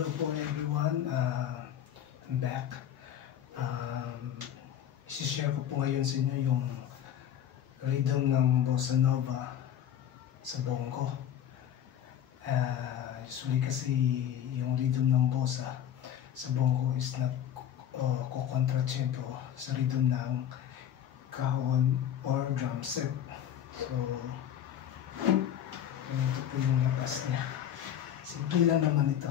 Hello po everyone, I'm back. Isishare ko po ngayon sa inyo yung rhythm ng Bossa Nova sa bongo. Usually kasi yung rhythm ng Bossa sa bongo is not ko-contratempo sa rhythm ng kahon or drum set. So, ito po yung labas niya. Simple lang naman ito.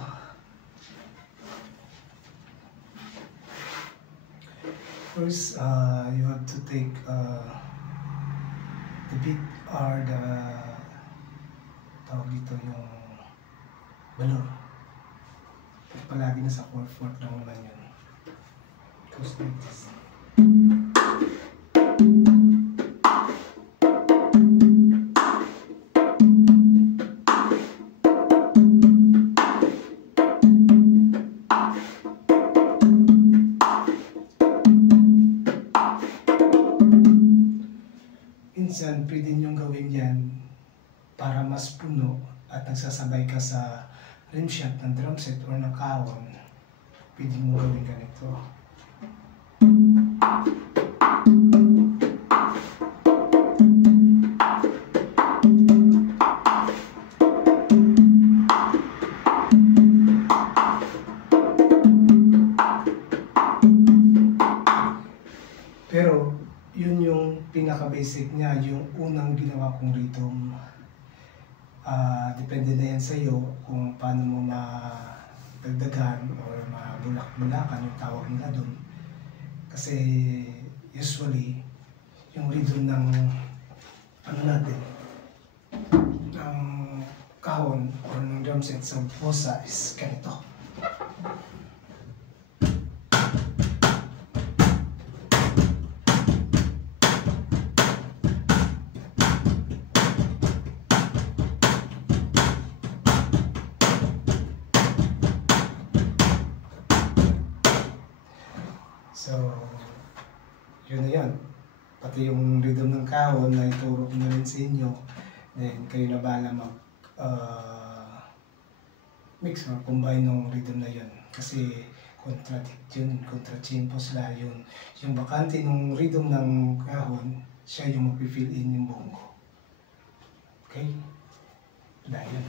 First, you have to take the beat or the tawag dito yung balor. Palagi na sa 4/4 lang naman yun. Goes like this. Minsan, pwede niyong gawin yan para mas puno at nagsasabay ka sa rimshot ng drum set or ng kahon. Pwede mo gawin ganito. Pero, yun yung pinaka-basic niya, yung unang ginawa kong rhythm. Depende na yan sa'yo kung paano mo madagdagan or mabulak-bulakan yung tawag nila dun. Kasi usually, yung rhythm ng natin, ng kahon or ng drum set sa bossa is ganito. So, yun na yun. Pati yung rhythm ng kahon na ituro ko na rin sa inyo. Then, kayo na bahala mix or combine ng rhythm na yun. Kasi, contradict yun, contratempo sila yun. Yung bakante ng rhythm ng kahon, siya yung mag-fill in yung bongo. Okay? Dahil